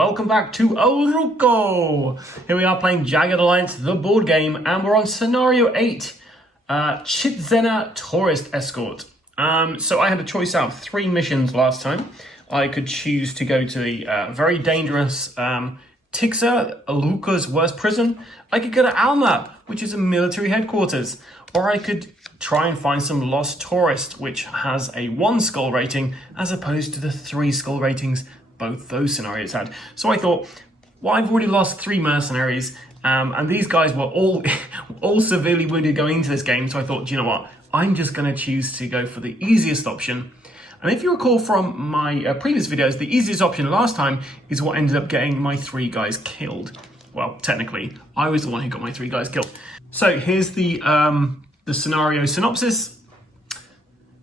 welcome back to Oruko. Here we are playing Jagged Alliance, the board game, and we're on scenario 8, Chitzena Tourist Escort. So I had a choice out of 3 missions last time. I could choose to go to the very dangerous Tixa, Aluka's worst prison. I could go to Almap, which is a military headquarters. Or I could try and find some lost tourist, which has a 1 skull rating, as opposed to the 3 skull ratings both those scenarios had. So I thought, well, I've already lost 3 mercenaries, and these guys were all severely wounded going into this game. So I thought, you know what? I'm just going to choose to go for the easiest option. And if you recall from my previous videos, the easiest option last time is what ended up getting my 3 guys killed. Well, technically, I was the one who got my 3 guys killed. So here's the scenario synopsis.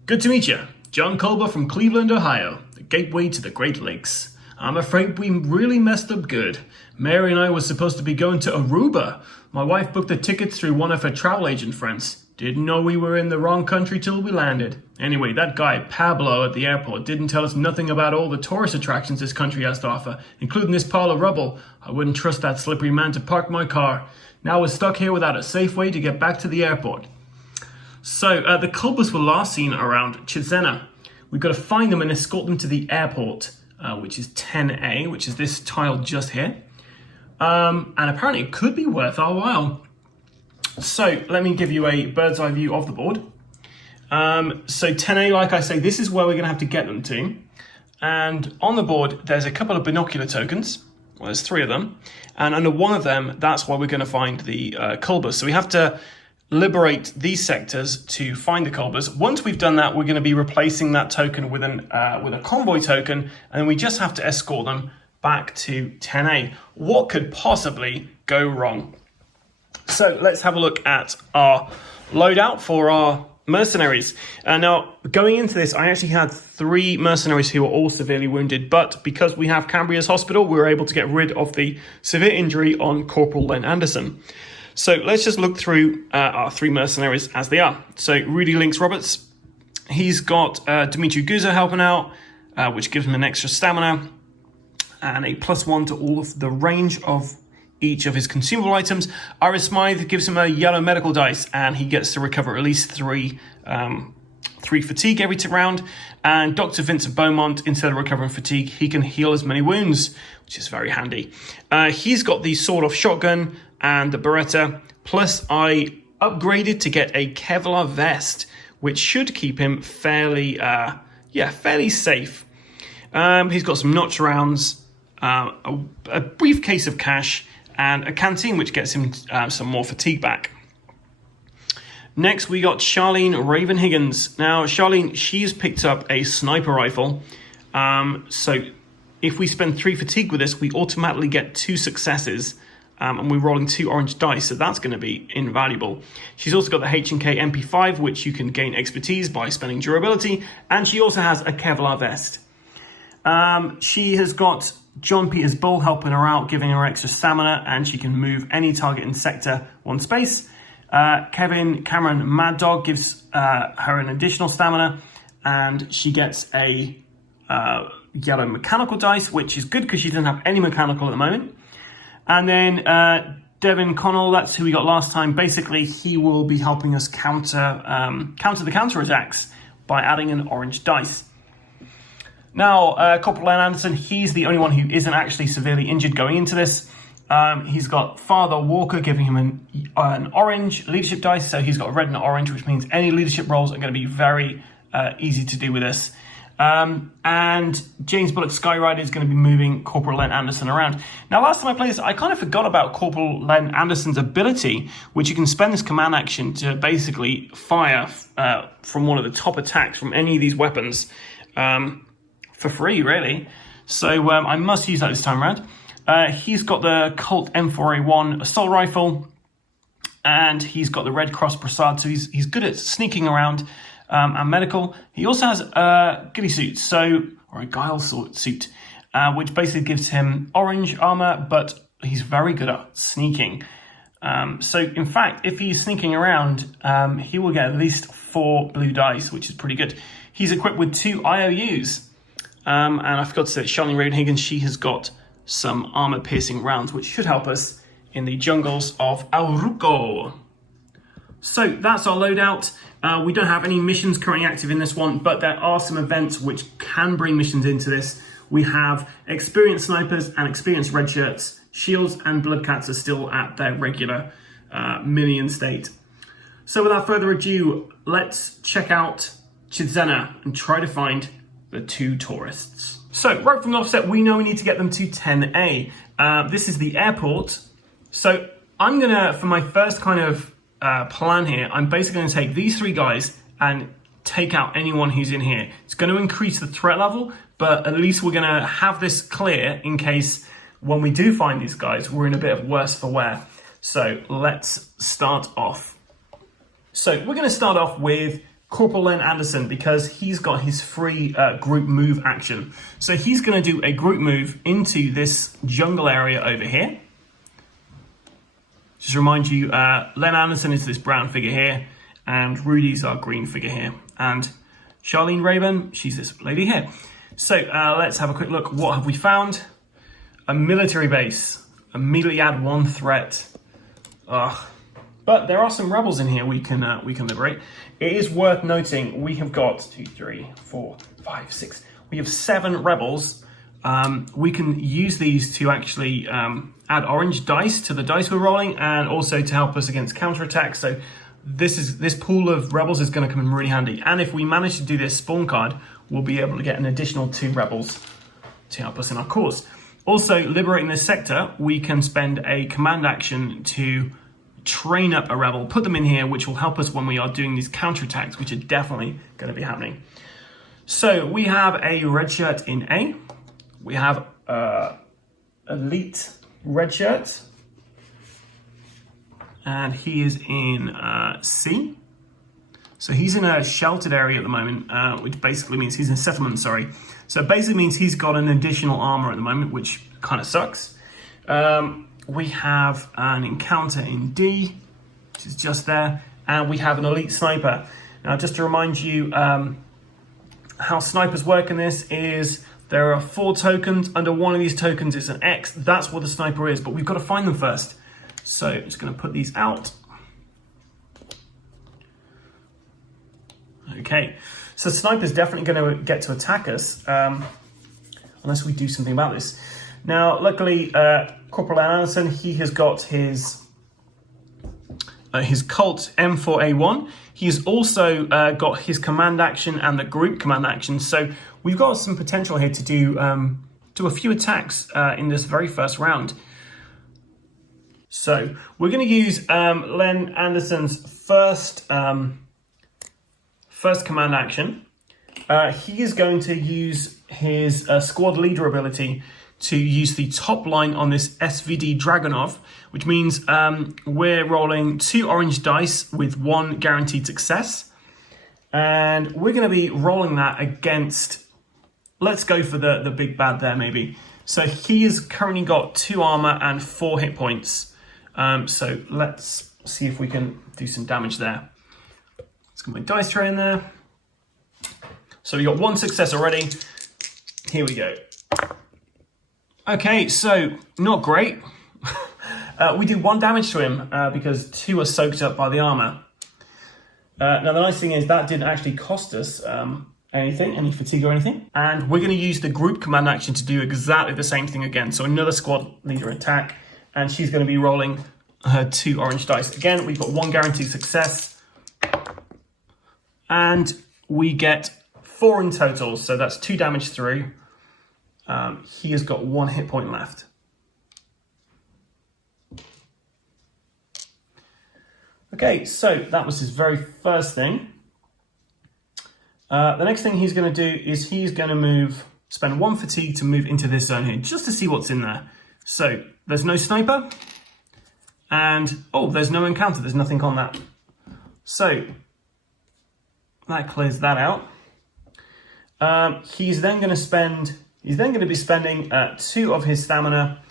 Good to meet you. John Culber from Cleveland, Ohio, the gateway to the Great Lakes. I'm afraid we really messed up good. Mary and I were supposed to be going to Aruba. My wife booked the tickets through one of her travel agent friends. Didn't know we were in the wrong country till we landed. Anyway, that guy, Pablo, at the airport didn't tell us nothing about all the tourist attractions this country has to offer, including this pile of rubble. I wouldn't trust that slippery man to park my car. Now we're stuck here without a safe way to get back to the airport. So, the Culbers were last seen around Chitzena. We've got to find them and escort them to the airport, which is 10A, which is this tile just here. And apparently it could be worth our while. So, let me give you a bird's eye view of the board. So 10A, like I say, this is where we're going to have to get them to. And on the board, there's a couple of binocular tokens. Well, there's 3 of them. And under one of them, that's where we're going to find the Culbers. So we have to liberate these sectors to find the Culbers. Once we've done that, we're going to be replacing that token with a convoy token, and then we just have to escort them back to 10A. What could possibly go wrong? So let's have a look at our loadout for our mercenaries. Now, going into this, I actually had 3 mercenaries who were all severely wounded, but because we have Cambria's Hospital, we were able to get rid of the severe injury on Corporal Len Anderson. So let's just look through our 3 mercenaries as they are. So Rudy Lynx Roberts, he's got Dimitri Guzzo helping out, which gives him an extra stamina and a +1 to all of the range of each of his consumable items. Iris Smythe gives him a yellow medical dice, and he gets to recover at least 3 fatigue every round. And Dr. Vincent Beaumont, instead of recovering fatigue, he can heal as many wounds, which is very handy. He's got the sawed-off shotgun and the Beretta, plus I upgraded to get a Kevlar vest, which should keep him fairly safe. He's got some notch rounds, a briefcase of cash, and a canteen, which gets him some more fatigue back. Next, we got Charlene Raven Higgins. Now, Charlene, she's picked up a sniper rifle. So if we spend 3 fatigue with this, we automatically get 2 successes. And we're rolling 2 orange dice, so that's going to be invaluable. She's also got the H&K MP5, which you can gain expertise by spending durability. And she also has a Kevlar vest. She has got John Peters Bull helping her out, giving her extra stamina, and she can move any target in sector 1 space. Kevin Cameron Mad Dog gives her an additional stamina, and she gets a yellow mechanical dice, which is good because she doesn't have any mechanical at the moment. And then Devin Connell, that's who we got last time. Basically, he will be helping us counter the counterattacks by adding an orange dice. Now, Corporal Len Anderson, he's the only one who isn't actually severely injured going into this. He's got Father Walker giving him an orange leadership dice, so he's got a red and an orange, which means any leadership roles are going to be very easy to do with this. And James Bullock Skyrider is going to be moving Corporal Len Anderson around. Now, last time I played this, I kind of forgot about Corporal Len Anderson's ability, which you can spend this command action to basically fire from one of the top attacks from any of these weapons for free, really. So I must use that this time around. He's got the Colt M4A1 assault rifle, and he's got the Red Cross Brassard, so he's good at sneaking around. And medical. He also has a ghillie suit, or a guile suit, which basically gives him orange armor, but he's very good at sneaking. So in fact, if he's sneaking around, he will get at least 4 blue dice, which is pretty good. He's equipped with 2 IOUs. And I forgot to say, Charlene Raven Higgins, she has got some armor-piercing rounds, which should help us in the jungles of Auruko. So that's our loadout. We don't have any missions currently active in this one, but there are some events which can bring missions into this. We have experienced snipers and experienced red shirts. Shields and Bloodcats are still at their regular minion state. So without further ado, let's check out Chidzena and try to find the 2 tourists. So right from the offset, we know we need to get them to 10A. This is the airport. So I'm gonna, for my first kind of plan here, I'm basically gonna take these 3 guys and take out anyone who's in here. It's gonna increase the threat level, but at least we're gonna have this clear in case when we do find these guys, we're in a bit of worse for wear. So let's start off. So we're gonna start off with Corporal Len Anderson because he's got his free group move action. So he's gonna do a group move into this jungle area over here. Just to remind you, Len Anderson is this brown figure here, and Rudy's our green figure here. And Charlene Raven, she's this lady here. So let's have a quick look. What have we found? A military base. Immediately add 1 threat. But there are some rebels in here we can liberate. It is worth noting we have got 2, 3, 4, 5, 6. We have 7 rebels. We can use these to actually add orange dice to the dice we're rolling, and also to help us against counterattacks. So this pool of rebels is going to come in really handy. And if we manage to do this spawn card, we'll be able to get an additional 2 rebels to help us in our cause. Also, liberating this sector, we can spend a command action to train up a rebel, put them in here, which will help us when we are doing these counterattacks, which are definitely going to be happening. So we have a red shirt in A. We have elite red shirt, and he is in C. So he's in a sheltered area at the moment, which basically means he's in a settlement, sorry. So it basically means he's got an additional armor at the moment, which kind of sucks. We have an encounter in D, which is just there, and we have an elite sniper. Now, just to remind you how snipers work in this is there are 4 tokens. Under one of these tokens is an X. That's what the sniper is, but we've got to find them first. So I'm just going to put these out. Okay, so sniper's definitely going to get to attack us unless we do something about this. Now, luckily, Corporal Anderson, he has got his Colt M4A1. He's also got his command action and the group command action. So we've got some potential here to do a few attacks in this very first round. So we're going to use Len Anderson's first command action. He is going to use his squad leader ability to use the top line on this SVD Dragunov, which means we're rolling 2 orange dice with 1 guaranteed success. And we're going to be rolling that against, let's go for the big bad there maybe. So he has currently got 2 armor and 4 hit points. So let's see if we can do some damage there. Let's get my dice tray in there. So we got 1 success already. Here we go. Okay, so not great. We do 1 damage to him because 2 are soaked up by the armor. Now the nice thing is that didn't actually cost us anything, any fatigue or anything. And we're going to use the group command action to do exactly the same thing again. So another squad leader attack, and she's going to be rolling her 2 orange dice. Again, we've got 1 guaranteed success. And we get 4 in total, so that's 2 damage through. He has got 1 hit point left. Okay, so that was his very first thing. The next thing he's going to do is he's going to spend 1 fatigue to move into this zone here, just to see what's in there. So there's no sniper, and there's no encounter. There's nothing on that. So that clears that out. He's then going to be spending 2 of his stamina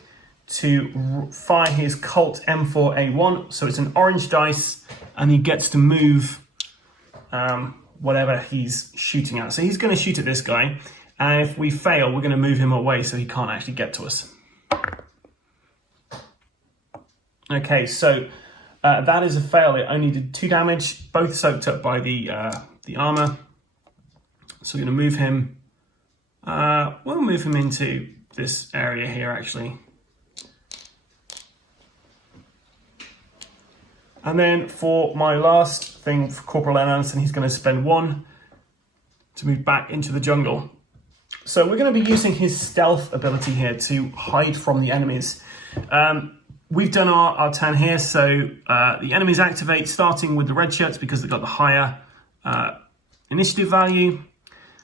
to fire his Colt M4A1. So it's an orange dice, and he gets to move whatever he's shooting at. So he's going to shoot at this guy, and if we fail, we're going to move him away so he can't actually get to us. Okay, so that is a fail. It only did 2 damage, both soaked up by the armor. So we're going to move him. We'll move him into this area here, actually. And then for my last thing for Corporal Anderson, he's going to spend 1 to move back into the jungle. So we're going to be using his stealth ability here to hide from the enemies. We've done our turn here, so the enemies activate starting with the red shirts because they've got the higher initiative value.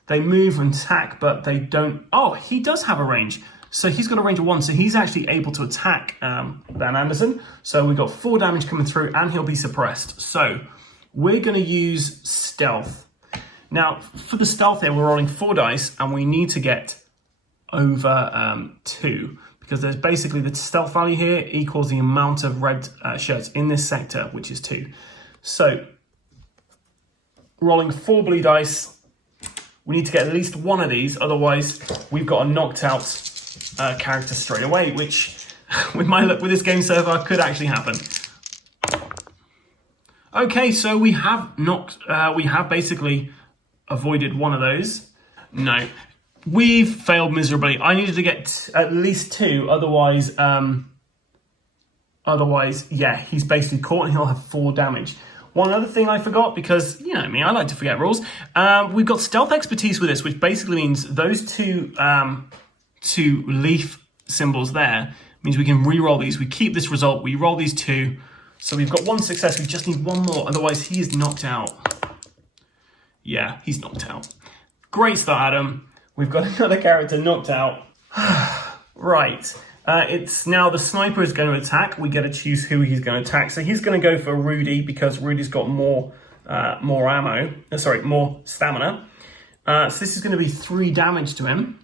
They move and attack, but they don't... Oh, he does have a range. So he's got a range of 1, so he's actually able to attack Van Anderson. So we've got 4 damage coming through, and he'll be suppressed. So we're going to use stealth. Now, for the stealth here, we're rolling 4 dice, and we need to get over 2. Because there's basically the stealth value here equals the amount of red shirts in this sector, which is 2. So rolling 4 blue dice, we need to get at least 1 of these, otherwise we've got a knocked out character straight away, which with my luck with this game server could actually happen. Okay, so we have basically avoided 1 of those. No, we've failed miserably. I needed to get at least 2, otherwise, yeah, he's basically caught and he'll have 4 damage. One other thing I forgot, because, you know me, I like to forget rules. We've got stealth expertise with this, which basically means those 2 leaf symbols there means we can re-roll these. We keep this result, we roll these 2. So we've got 1 success, we just need 1 more, otherwise he is knocked out. Yeah, he's knocked out. Great start, Adam. We've got another character knocked out. Right. It's now the sniper is going to attack. We get to choose who he's going to attack. So he's going to go for Rudy because Rudy's got more stamina. So this is going to be 3 damage to him.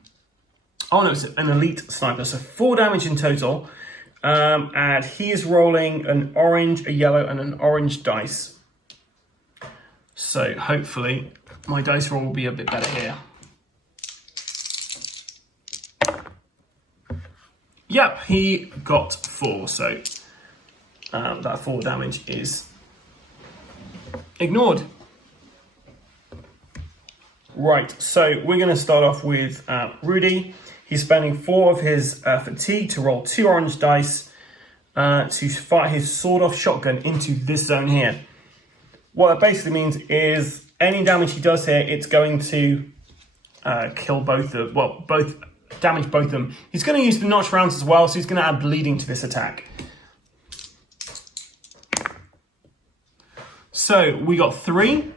Oh no, it's an elite sniper. So 4 damage in total. And he is rolling an orange, a yellow, and an orange dice. So hopefully my dice roll will be a bit better here. Yep, he got 4, so that 4 damage is ignored. Right, so we're going to start off with Rudy. He's spending 4 of his fatigue to roll 2 orange dice to fire his sawed-off shotgun into this zone here. What that basically means is any damage he does here, it's going to kill damage both of them. He's going to use the notch rounds as well, so he's going to add bleeding to this attack. So we got 3.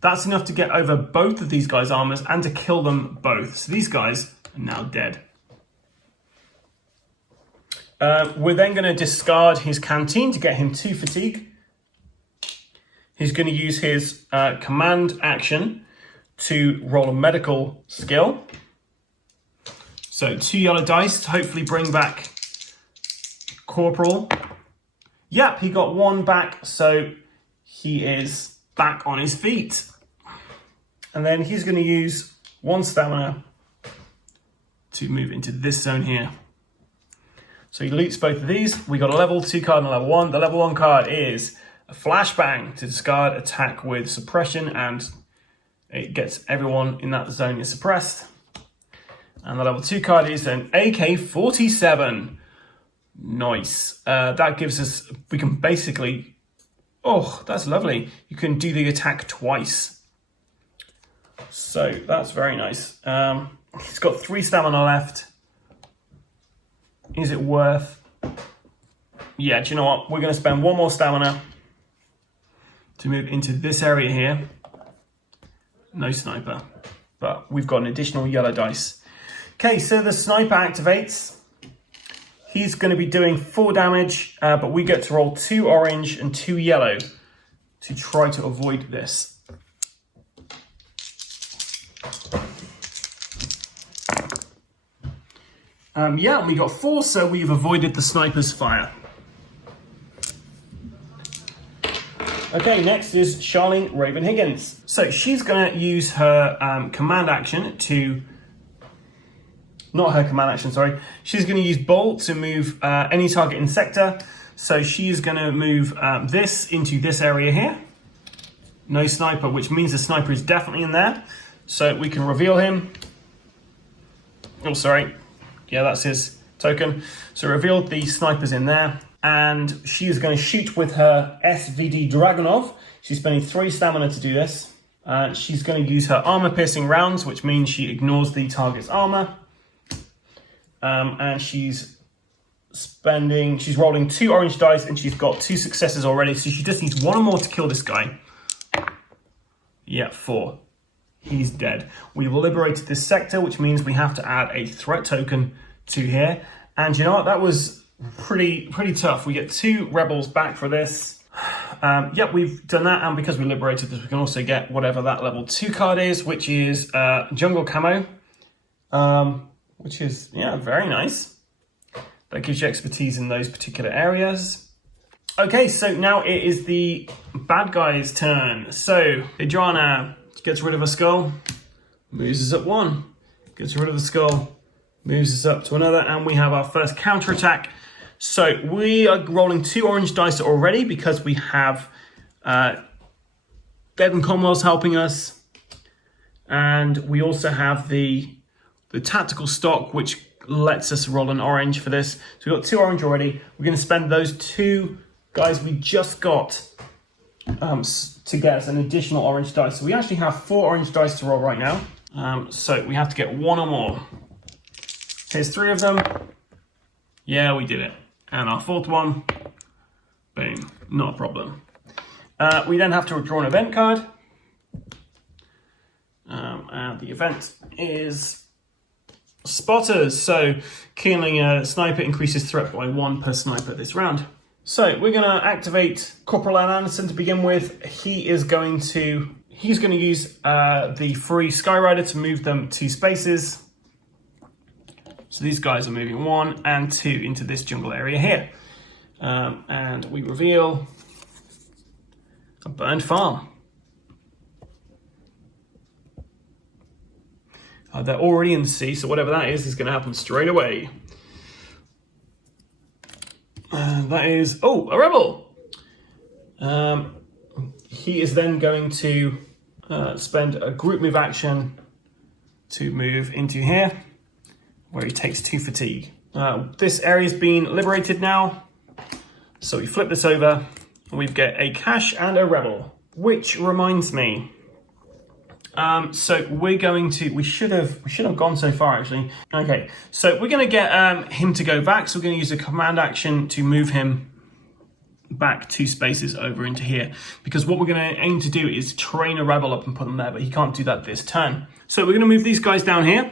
That's enough to get over both of these guys' armors and to kill them both. So these guys are now dead. We're then going to discard his canteen to get him 2 fatigue. He's going to use his command action to roll a medical skill. So 2 yellow dice to hopefully bring back Corporal. Yep, he got 1 back, so he is back on his feet. And then he's going to use 1 stamina to move into this zone here. So he loots both of these. We got a level 2 card and a level 1. The level 1 card is a flashbang to discard attack with suppression, and it gets everyone in that zone is suppressed. And the level 2 card is an AK-47. Nice. That gives us, we can basically, oh, that's lovely. You can do the attack twice. So that's very nice. He's got 3 stamina left. Is it worth? Yeah, do you know what? We're going to spend 1 more stamina to move into this area here. No sniper, but we've got an additional yellow dice. Okay, so the sniper activates. He's going to be doing 4 damage, but we get to roll 2 orange and 2 yellow to try to avoid this. Yeah, we got 4, so we've avoided the sniper's fire. Okay, next is Charlene Raven Higgins. So she's going to use her command action to... Not her command action, sorry. She's going to use Bolt to move any target in sector. So she's going to move this into this area here. No sniper, which means the sniper is definitely in there. So we can reveal him. Oh, sorry. Yeah, that's his token. So reveal the sniper's in there. And she is going to shoot with her SVD Dragunov. She's spending 3 stamina to do this. She's going to use her armor-piercing rounds, which means she ignores the target's armor. And she's rolling 2 orange dice, and she's got 2 successes already. So she just needs 1 more to kill this guy. Yeah, 4. He's dead. We've liberated this sector, which means we have to add a threat token to here. And you know what? That was pretty tough. We get 2 rebels back for this. Yep, we've done that, and because we liberated this, we can also get whatever that level 2 card is, which is Jungle Camo, which is, yeah, very nice. That gives you expertise in those particular areas. Okay, so now it is the bad guy's turn. So Hydrana gets rid of a skull, moves us up 1, gets rid of the skull, moves us up to another, and we have our first counterattack. So we are rolling 2 orange dice already because we have Devon Conwell's helping us. And we also have the tactical stock, which lets us roll an orange for this. So we've got 2 orange already. We're going to spend those 2 guys we just got to get us an additional orange dice. So we actually have 4 orange dice to roll right now. So we have to get 1 or more. Here's 3 of them. Yeah, we did it. And our 4th one, boom, not a problem. We then have to draw an event card. And the event is Spotters. So killing a sniper increases threat by 1 per sniper this round. So we're going to activate Corporal Ann Anderson to begin with. He's going to use the free Skyrider to move them 2 spaces. So these guys are moving 1 and 2 into this jungle area here. And we reveal a burned farm. They're already in the sea, so whatever that is going to happen straight away. That is, oh, a rebel! He is then going to spend a group move action to move into here, where he takes 2 fatigue. This area's been liberated now, so we flip this over, and we get a cache and a rebel. Which reminds me, so we're going to, we should have gone so far actually. Okay, so we're going to get him to go back, so we're going to use a command action to move him back 2 spaces over into here, because what we're going to aim to do is train a rebel up and put them there, but he can't do that this turn. So we're going to move these guys down here.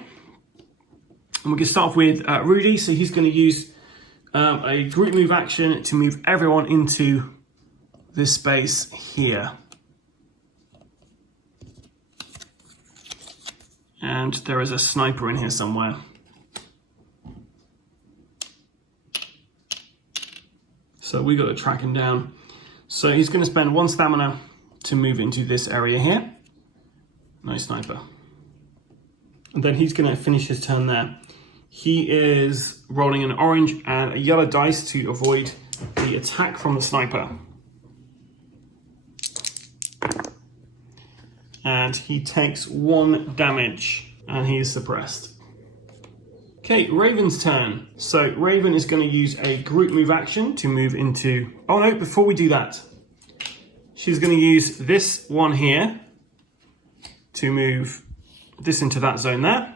And we're going to start off with Rudy, so he's going to use a group move action to move everyone into this space here. And there is a sniper in here somewhere. So we got to track him down. So he's going to spend 1 stamina to move into this area here. No sniper. And then he's going to finish his turn there. He is rolling an orange and a yellow dice to avoid the attack from the sniper. And he takes 1 damage and he is suppressed. Okay, Raven's turn. So Raven is going to use a group move action to move into... Oh no, before we do that, she's going to use this one here to move this into that zone there.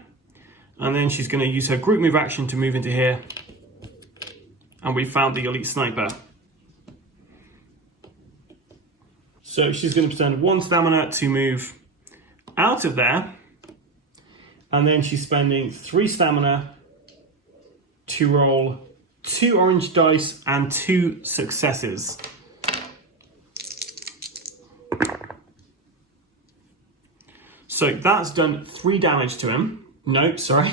And then she's going to use her group move action to move into here. And we found the elite sniper. So she's going to spend 1 stamina to move out of there. And then she's spending 3 stamina to roll 2 orange dice and 2 successes. So that's done 3 damage to him. No, sorry.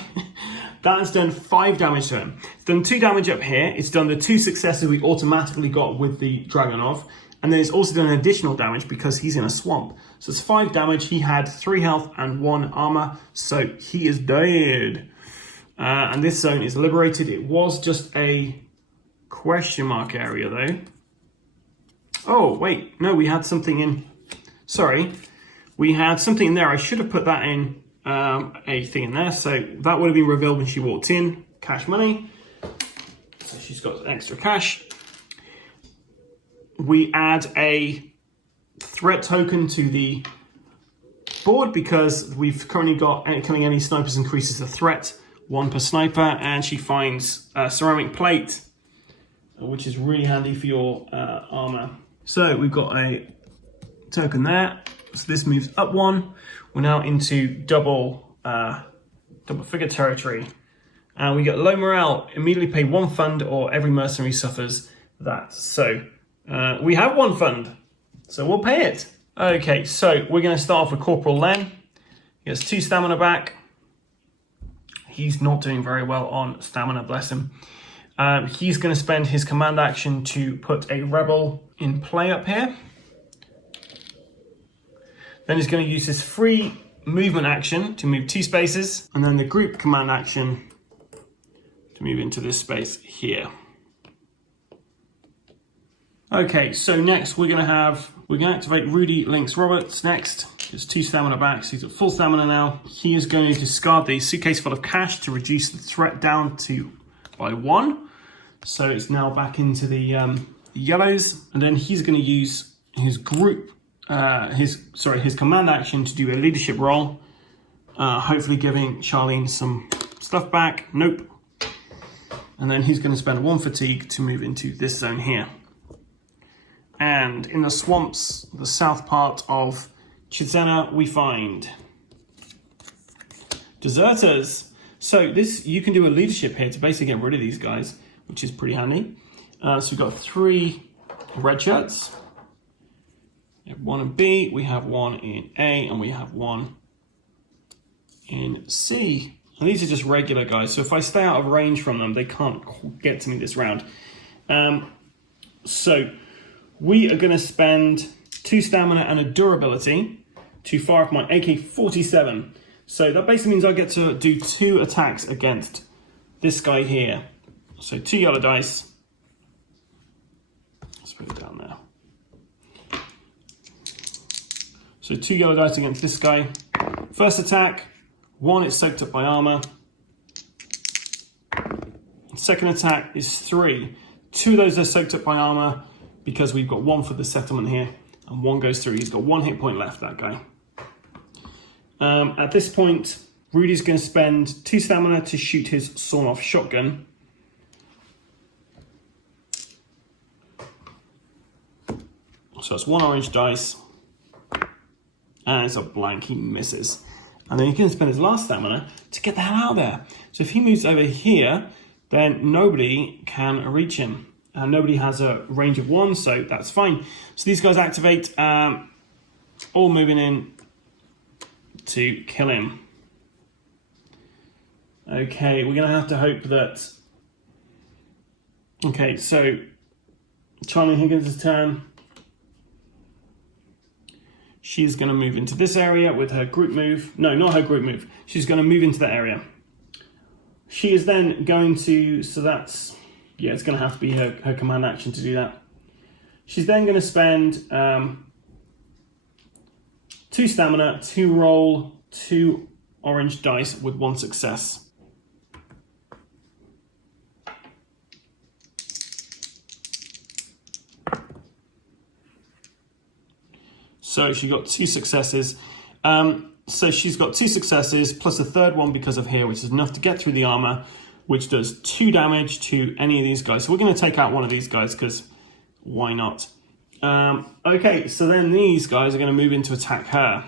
That has done 5 damage to him. It's done 2 damage up here. It's done the 2 successes we automatically got with the Dragunov. And then it's also done additional damage because he's in a swamp. So it's 5 damage. He had 3 health and 1 armor. So he is dead. And this zone is liberated. It was just a question mark area though. Oh, wait, no, we had something in, sorry. We had something in there. I should have put that in, a thing in there. So that would have been revealed when she walked in, cash money. So she's got extra cash. We add a threat token to the board because we've currently got killing any snipers increases the threat, 1 per sniper, and she finds a ceramic plate, which is really handy for your armor. So we've got a token there. So this moves up 1. We're now into double figure territory. And we get low morale, immediately pay 1 fund or every mercenary suffers that. So we have 1 fund, so we'll pay it. Okay, so we're gonna start off with Corporal Len. He gets 2 stamina back. He's not doing very well on stamina, bless him. He's gonna spend his command action to put a rebel in play up here. Then he's going to use his free movement action to move 2 spaces, and then the group command action to move into this space here. Okay, so next we're going to activate Rudy Links Roberts next. It's 2 stamina back, so he's at full stamina now. He is going to discard the suitcase full of cash to reduce the threat down by 1. So it's now back into the yellows, and then he's going to use his his command action to do a leadership role, hopefully giving Charlene some stuff back. Nope. And then he's going to spend 1 fatigue to move into this zone here. And in the swamps, the south part of Chidzena, we find deserters. So you can do a leadership here to basically get rid of these guys, which is pretty handy. So we've got 3 red shirts. We have 1 in B, we have 1 in A, and we have 1 in C. And these are just regular guys, so if I stay out of range from them, they can't get to me this round. So we are going to spend 2 stamina and a durability to fire off my AK-47. So that basically means I get to do 2 attacks against this guy here. So 2 yellow dice. Let's put it down there. So 2 yellow dice against this guy. First attack, 1, it's soaked up by armor. Second attack is 3. 2 of those are soaked up by armor because we've got 1 for the settlement here, and 1 goes through. He's got 1 hit point left, that guy. At this point, Rudy's going to spend 2 stamina to shoot his sawn-off shotgun. So it's 1 orange dice. And it's a blank, he misses. And then he's going to spend his last stamina to get the hell out of there. So if he moves over here, then nobody can reach him. And nobody has a range of 1, so that's fine. So these guys activate, all moving in to kill him. Okay, we're going to have to hope that... Okay, so Charlie Higgins' turn. She's going to move into this area with her group move. No, not her group move. She's going to move into that area. She is then going to, so that's, yeah, it's going to have to be her command action to do that. She's then going to spend 2 stamina to roll 2 orange dice with 1 success. So she got 2 successes. So she's got 2 successes plus a 3rd one because of here, which is enough to get through the armor, which does 2 damage to any of these guys. So we're going to take out one of these guys because why not? Okay, so then these guys are going to move in to attack her.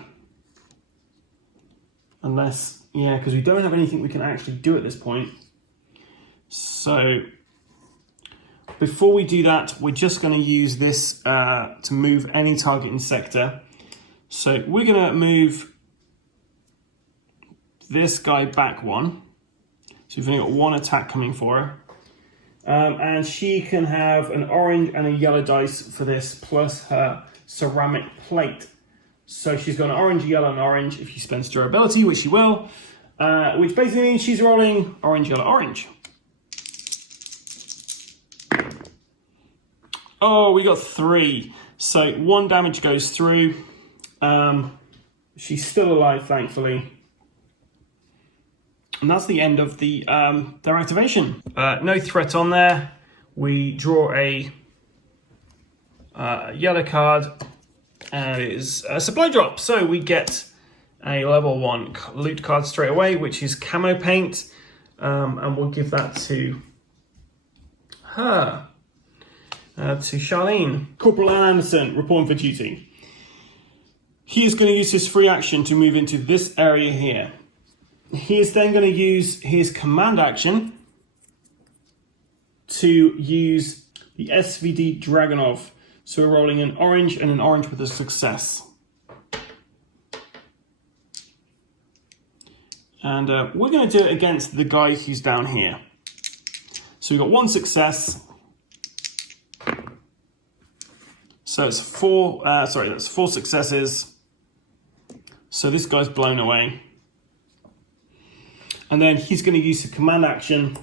Unless, yeah, because we don't have anything we can actually do at this point. So before we do that, we're just going to use this to move any target in sector. So we're going to move this guy back 1. So we've only got 1 attack coming for her. And she can have an orange and a yellow dice for this, plus her ceramic plate. So she's got an orange, yellow, and orange if she spends durability, which she will. Which basically means she's rolling orange, yellow, orange. Oh, we got 3. So 1 damage goes through. She's still alive, thankfully. And that's the end of the their activation. No threat on there. We draw a yellow card, and it is a supply drop. So we get a level 1 loot card straight away, which is Camo Paint. And we'll give that to her. To Charlene. Corporal Alan Anderson, reporting for duty. He is going to use his free action to move into this area here. He is then going to use his command action to use the SVD Dragunov. So we're rolling an orange and an orange with a success. And we're going to do it against the guy who's down here. So we've got 1 success. So it's 4, that's 4 successes. So this guy's blown away. And then he's going to use the command action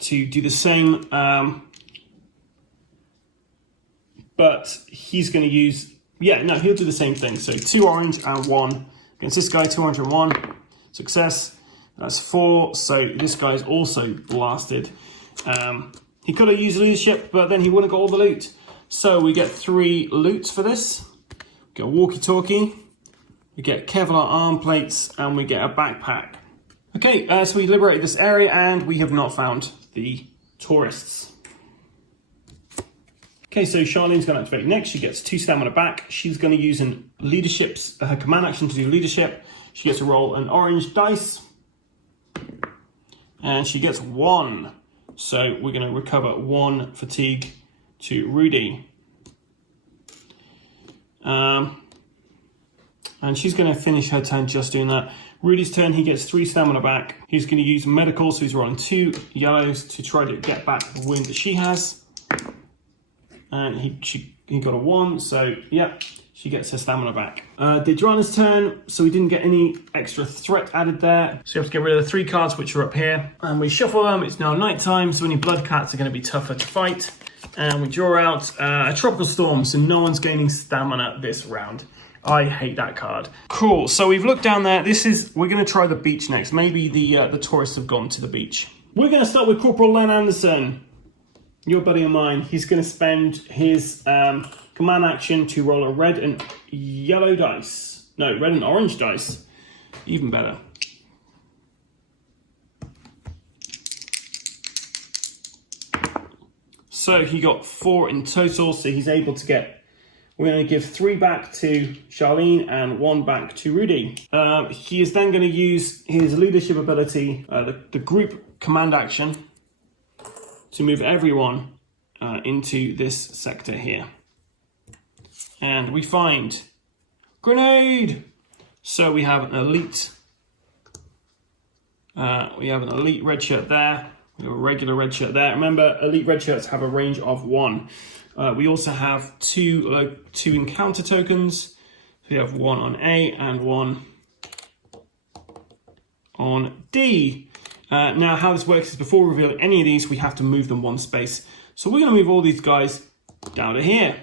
to do the same. But he's going to use, he'll do the same thing. So 2 orange and 1 against this guy, 2 orange and 1. Success. That's 4. So this guy's also blasted. He could have used leadership, but then he wouldn't have got all the loot. So we get 3 loots for this. We get a walkie-talkie, we get Kevlar arm plates, and we get a backpack. Okay, so we liberated this area, and we have not found the tourists. Okay, so Charlene's going to activate next. She gets 2 stamina back. She's going to use her command action to do leadership. She gets to roll an orange dice, and she gets 1. So we're going to recover 1 fatigue to Rudy. And she's going to finish her turn just doing that. Rudy's turn, he gets 3 stamina back. He's going to use medical, so he's rolling 2 yellows to try to get back the wound that she has. And he got a 1, so yeah, she gets her stamina back. Deidreana's turn, so we didn't get any extra threat added there. So you have to get rid of the 3 cards which are up here. And we shuffle them. It's now night time, so any blood cats are going to be tougher to fight. And we draw out a Tropical Storm, so no one's gaining stamina this round. I hate that card. Cool, so we've looked down there. We're going to try the beach next. Maybe the tourists have gone to the beach. We're going to start with Corporal Len Anderson. Your buddy of mine. He's going to spend his command action to roll a red and yellow dice. No, red and orange dice. Even better. So he got 4 in total, so he's able to get, we're going to give 3 back to Charlene and 1 back to Rudy. He is then going to use his leadership ability, the group command action, to move everyone into this sector here. And we find grenade. So we have an elite. We have an elite red shirt there. We have a regular red shirt there. Remember, elite red shirts have a range of 1. We also have 2 encounter tokens. So we have 1 on A and 1 on D. Now, how this works is before revealing any of these, we have to move them 1 space. So we're going to move all these guys down to here.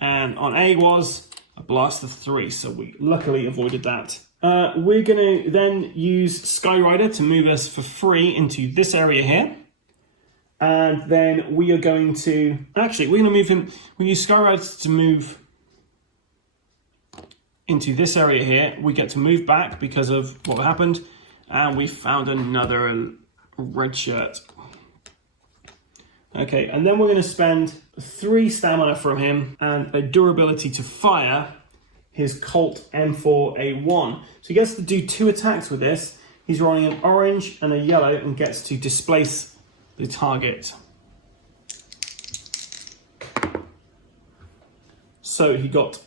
And on A was a blast of 3, so we luckily avoided that. We're going to then use Skyrider to move us for free into this area here. And then we are going to... Actually, we're going to move him... We use Skyrider to move into this area here. We get to move back because of what happened. And we found another red shirt. Okay, and then we're going to spend 3 stamina from him and a durability to fire his Colt M4A1. So he gets to do 2 attacks with this. He's rolling an orange and a yellow and gets to displace the target. So he got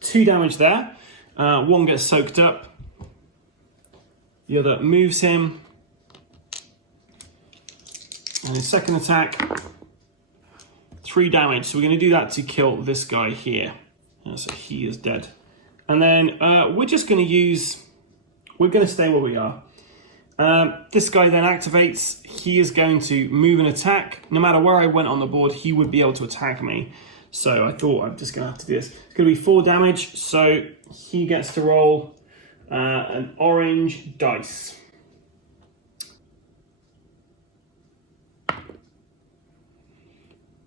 2 damage there. 1 gets soaked up. The other moves him. And his second attack, 3 damage. So we're going to do that to kill this guy here. So he is dead. And then we're just going to use... We're going to stay where we are. This guy then activates. he is going to move and attack. No matter where I went on the board, he would be able to attack me. So I thought I'm just going to have to do this. It's going to be 4 damage, so he gets to roll an orange dice.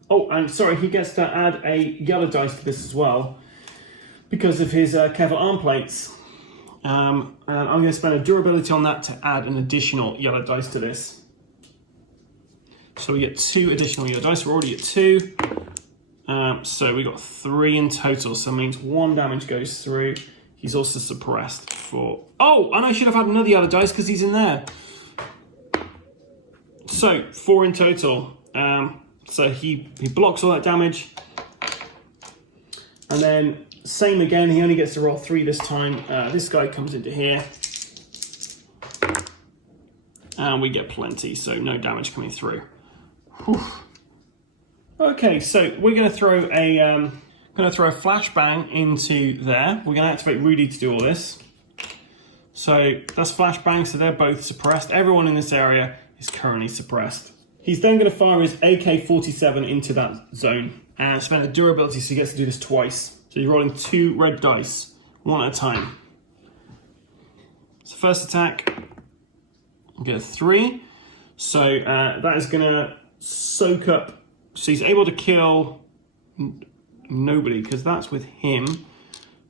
Oh, and sorry, he gets to add a yellow dice to this as well because of his Kevlar arm plates. And I'm going to spend a durability on that to add an additional yellow dice to this. So we get 2 additional yellow dice. We're already at 2. So we got 3 in total. So it means 1 damage goes through. He's also suppressed for... Oh, and I should have had another yellow dice because he's in there. So 4 in total. So he blocks all that damage. And then same again, he only gets to roll 3 this time. This guy comes into here. And we get plenty, so no damage coming through. Whew. Okay, so we're going to throw a flashbang into there. We're going to activate Rudy to do all this. So that's flashbang, so they're both suppressed. Everyone in this area is currently suppressed. He's then going to fire his AK-47 into that zone and spend a durability, so he gets to do this twice. So you're rolling 2 red dice, 1 at a time. So first attack, you get a 3. So that is going to soak up. So he's able to kill nobody because that's with him.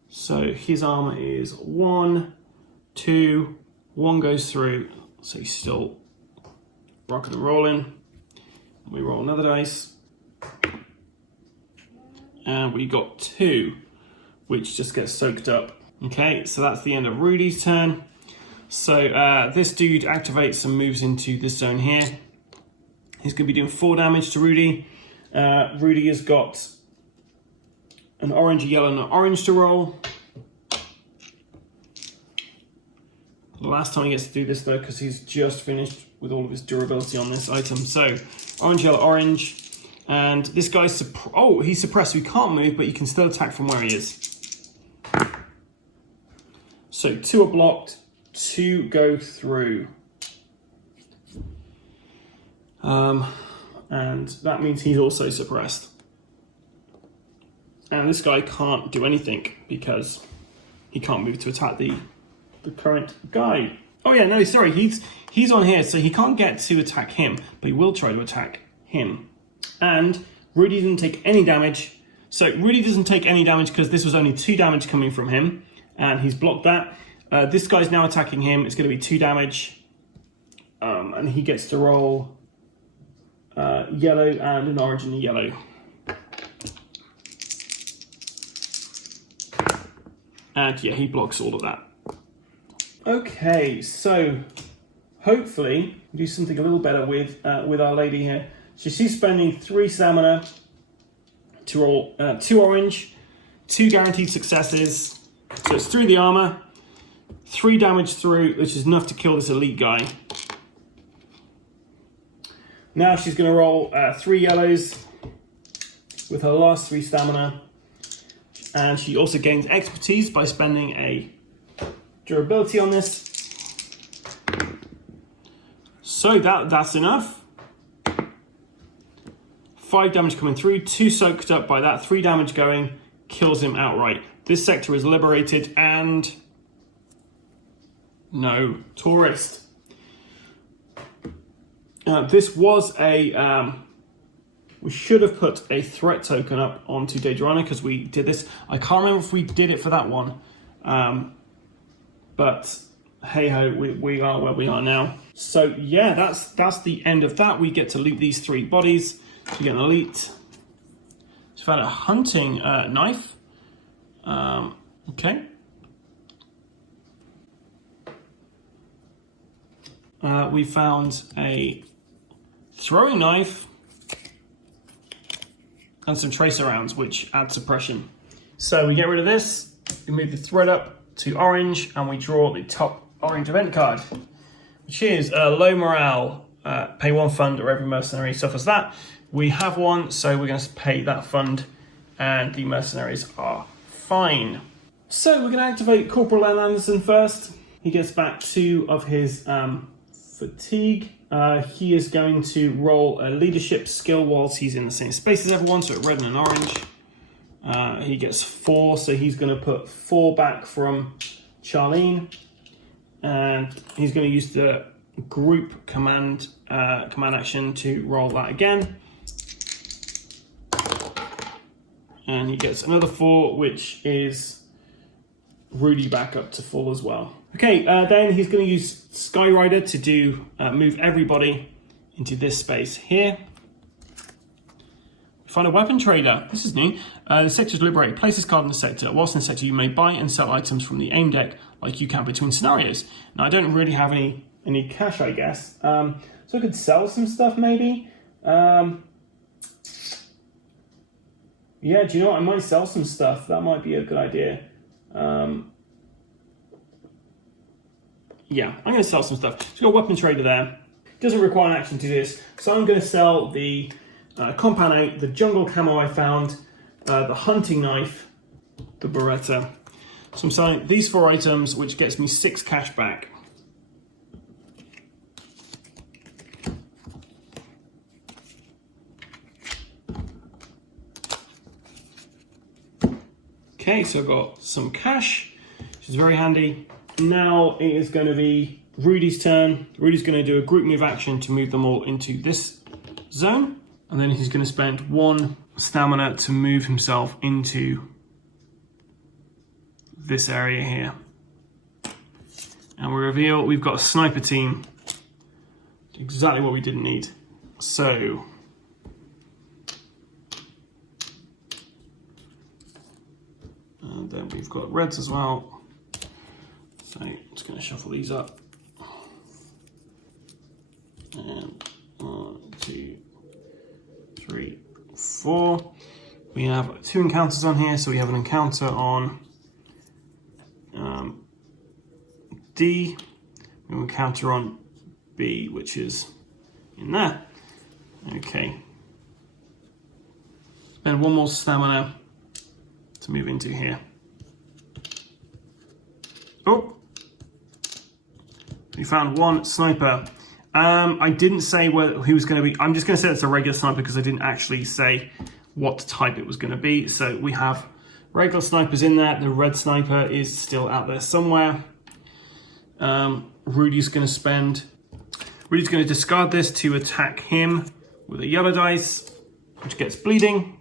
So his armor is 1, 2, 1 goes through. So he's still rocking and rolling. We roll another dice. And we got 2, which just gets soaked up. Okay, so that's the end of Rudy's turn. So this dude activates and moves into this zone here. He's going to be doing 4 damage to Rudy. Rudy has got an orange, a yellow, and an orange to roll. The last time he gets to do this though, because he's just finished with all of his durability on this item. So orange, yellow, orange. And this guy's he's suppressed, so he can't move, but you can still attack from where he is. So 2 are blocked, 2 go through. And that means he's also suppressed. And this guy can't do anything because he can't move to attack the current guy. Oh yeah, no, sorry, he's on here, so he can't get to attack him, but he will try to attack him. And Rudy didn't take any damage. So Rudy doesn't take any damage because this was only 2 damage coming from him, and he's blocked that. This guy's now attacking him. It's going to be 2 damage, and he gets to roll yellow and an orange and a yellow. And yeah, he blocks all of that. Okay, so hopefully we do something a little better with our lady here. So she's spending 3 stamina to roll 2 orange, 2 guaranteed successes. So it's through the armor, 3 damage through, which is enough to kill this elite guy. Now she's going to roll 3 yellows with her last 3 stamina. And she also gains expertise by spending a durability on this. So that's enough. 5 damage coming through, 2 soaked up by that, 3 damage going, kills him outright. This sector is liberated and no tourist. This was a, we should have put a threat token up onto Daedrana because we did this. I can't remember if we did it for that one. But hey ho, we are where we are now. So yeah, that's the end of that. We get to loot these 3 bodies. So we get an elite. So found a hunting knife. Okay. We found a throwing knife and some tracer rounds, which add suppression. So we get rid of this. We move the thread up to orange, and we draw the top orange event card, which is low morale. Pay 1 fund or every mercenary suffers that. We have 1, so we're going to pay that fund, and the mercenaries are fine. So we're going to activate Corporal Len Anderson first. He gets back 2 of his fatigue. he is going to roll a leadership skill whilst he's in the same space as everyone, so red and an orange. He gets 4, so he's going to put 4 back from Charlene, and he's going to use the group command action to roll that again. And he gets another 4, which is Rudy back up to full as well. Okay, then he's going to use Skyrider to do move everybody into this space here. Find a weapon trader. This is new. The sector is liberated. Place this card in the sector. Whilst in the sector, you may buy and sell items from the aim deck like you can between scenarios. Now, I don't really have any cash, I guess. So I could sell some stuff maybe. Yeah, do you know what? I might sell some stuff. That might be a good idea. Yeah, I'm going to sell some stuff. So got a weapon trader there. Doesn't require an action to do this. So I'm going to sell the compound 8, the jungle camo I found, the hunting knife, the Beretta. So I'm selling these 4 items, which gets me 6 cash back. Okay, so I've got some cash, which is very handy. Now it is going to be Rudy's turn. Rudy's going to do a group move action to move them all into this zone. And then he's going to spend 1 stamina to move himself into this area here. And we reveal we've got a sniper team. Exactly what we didn't need. So and then we've got reds as well. So I'm just going to shuffle these up. And 1, 2, 3, 4. We have 2 encounters on here. So we have an encounter on D. We have an encounter on B, which is in there. Okay. Spend 1 more stamina to move into here. Oh, we found 1 sniper. I didn't say who was going to be. I'm just going to say it's a regular sniper because I didn't actually say what type it was going to be. So we have regular snipers in there. The red sniper is still out there somewhere. Rudy's going to discard this to attack him with a yellow dice, which gets bleeding.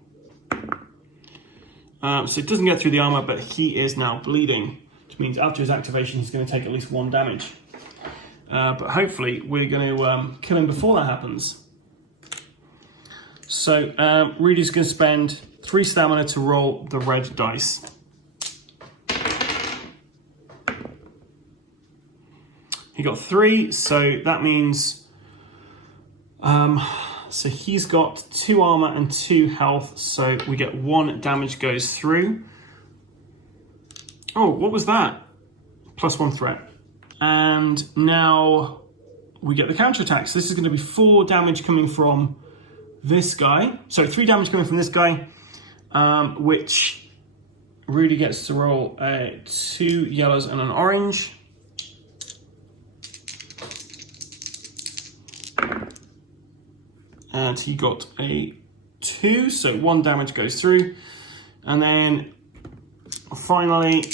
So it doesn't get through the armor, but he is now bleeding, which means after his activation, he's going to take at least 1 damage. But hopefully we're going to kill him before that happens. So Rudy's going to spend 3 stamina to roll the red dice. He got 3, so that means so he's got 2 armor and 2 health, so we get 1 damage goes through. Oh, what was that? +1 threat. And now we get the counterattack. So this is going to be 4 damage coming from this guy. So 3 damage coming from this guy, which Rudy gets to roll 2 yellows and an orange. And he got a 2, so 1 damage goes through. And then finally,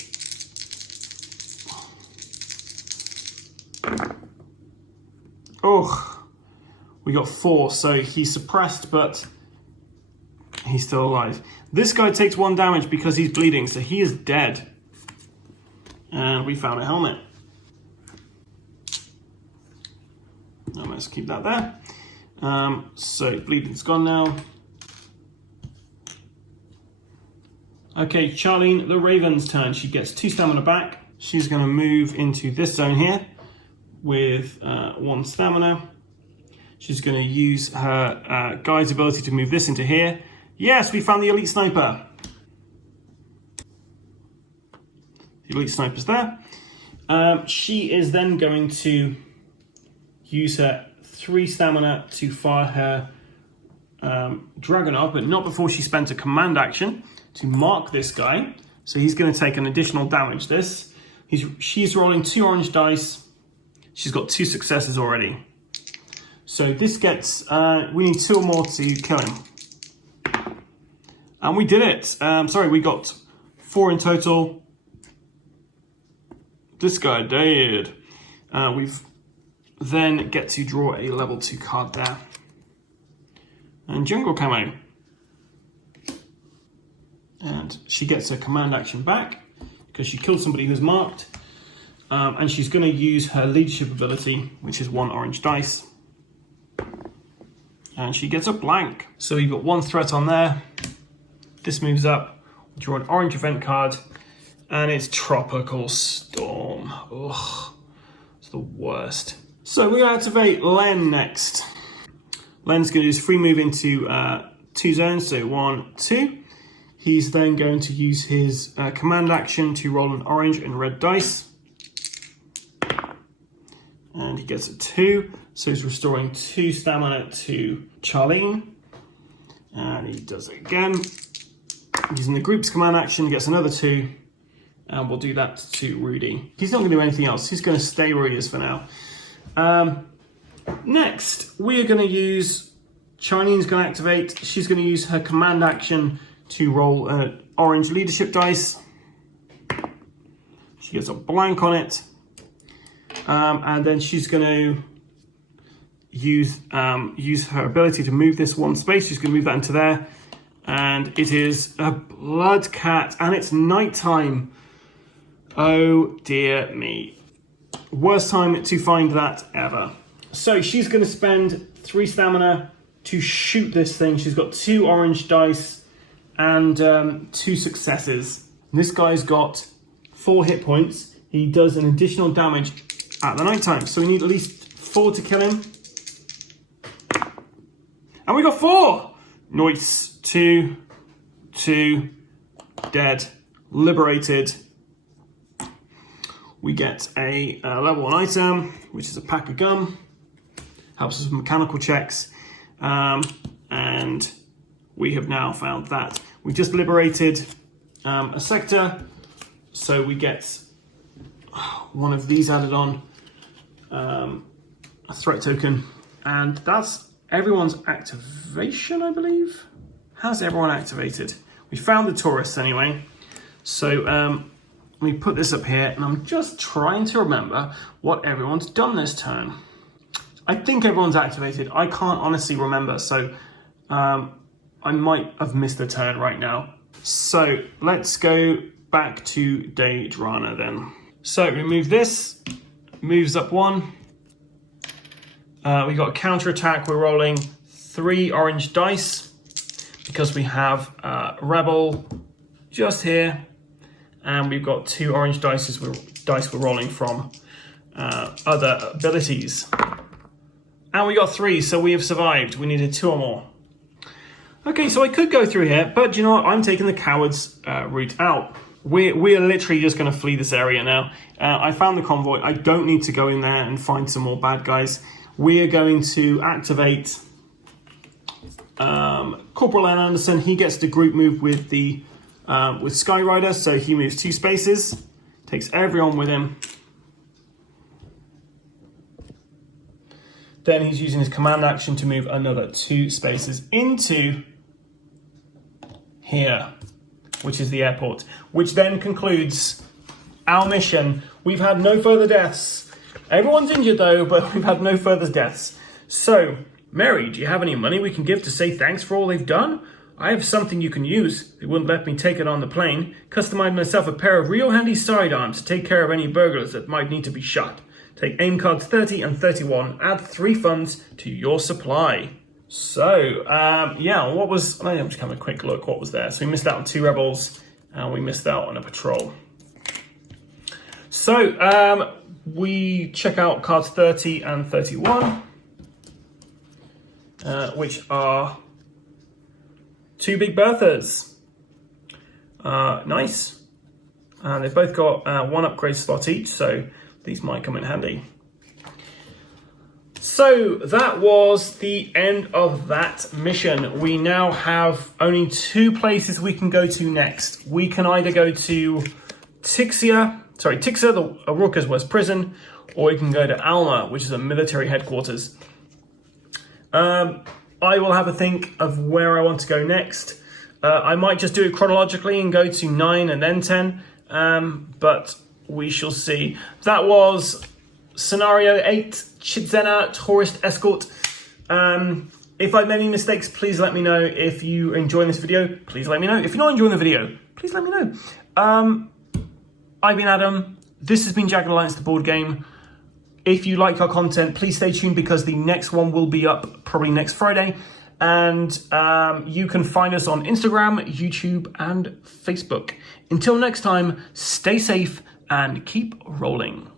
oh, we got 4, so he's suppressed, but he's still alive. This guy takes 1 damage because he's bleeding, so he is dead. And we found a helmet. Now let's keep that there. So bleeding's gone now. Okay, Charlene the Raven's turn. She gets 2 stamina back. She's going to move into this zone here with 1 stamina. She's going to use her guy's ability to move this into here. Yes, we found the elite sniper. The elite sniper's there. She is then going to use her 3 stamina to fire her Dragunov, but not before she spent a command action to mark this guy. So he's going to take an additional damage. She's rolling 2 orange dice. She's got 2 successes already. So this gets, we need 2 or more to kill him. And we did it. Sorry, we got 4 in total. This guy did. We've then get to draw a level 2 card there. And jungle camo. And she gets her command action back because she killed somebody who's marked. And she's going to use her leadership ability, which is 1 orange dice. And she gets a blank. So you've got 1 threat on there. This moves up, draw an orange event card, and it's Tropical Storm. Ugh, it's the worst. So we're gonna activate Len next. Len's gonna use free move into 2 zones, so 1, 2. He's then going to use his command action to roll an orange and red dice. And he gets a 2, so he's restoring 2 stamina to Charlene. And he does it again. Using the group's command action, he gets another 2. And we'll do that to Rudy. He's not going to do anything else. He's going to stay where he is for now. Next, we are going to use... Charlene's going to activate. She's going to use her command action to roll an orange leadership dice. She gets a blank on it. And then she's going to use her ability to move this 1 space. She's going to move that into there. And it is a blood cat, and it's nighttime. Oh dear me. Worst time to find that ever. So she's going to spend 3 stamina to shoot this thing. She's got 2 orange dice and 2 successes. This guy's got 4 hit points. He does an additional damage at the nighttime. So we need at least 4 to kill him. And we got 4! Nice. 2, dead, liberated. We get a level 1 item, which is a pack of gum. Helps us with mechanical checks. And we have now found that. We just liberated a sector, so we get 1 of these added on, a threat token, and that's everyone's activation, I believe. How's everyone activated? We found the tourists anyway. So let me put this up here, and I'm just trying to remember what everyone's done this turn. I think everyone's activated. I can't honestly remember, so I might have missed a turn right now. So let's go back to Daedrana then. So remove this, moves up 1. We got a counter attack. We're rolling 3 orange dice because we have Rebel just here, and we've got 2 orange dice we're rolling from other abilities. And we got 3, so we have survived. We needed 2 or more. Okay, so I could go through here, but you know what? I'm taking the coward's route out. We are literally just going to flee this area now. I found the convoy. I don't need to go in there and find some more bad guys. We are going to activate Corporal Len Anderson. He gets the group move with the with Skyrider, so he moves 2 spaces, takes everyone with him. Then he's using his command action to move another 2 spaces into here, which is the airport, which then concludes our mission. We've had no further deaths. Everyone's injured though, but we've had no further deaths. So, Mary, do you have any money we can give to say thanks for all they've done? I have something you can use. They wouldn't let me take it on the plane. Customized myself a pair of real handy sidearms to take care of any burglars that might need to be shot. Take aim cards 30 and 31. Add 3 funds to your supply. So, yeah, what was... I'm just having a quick look what was there. So we missed out on 2 rebels, and we missed out on a patrol. So, we check out cards 30 and 31, which are 2 Big Berthas. Nice. And they've both got 1 upgrade slot each, so these might come in handy. So that was the end of that mission. We now have only 2 places we can go to next. We can either go to Tixia, the Orca's West Prison, or we can go to Alma, which is a military headquarters. I will have a think of where I want to go next. I might just do it chronologically and go to 9 and then 10, but we shall see. That was Scenario 8, Chidzena Tourist Escort. If I've made any mistakes, please let me know. If you are enjoying this video, please let me know. If you're not enjoying the video, please let me know. I've been Adam. This has been Jagged Alliance, the board game. If you like our content, please stay tuned because the next one will be up probably next Friday. And you can find us on Instagram, YouTube, and Facebook. Until next time, stay safe and keep rolling.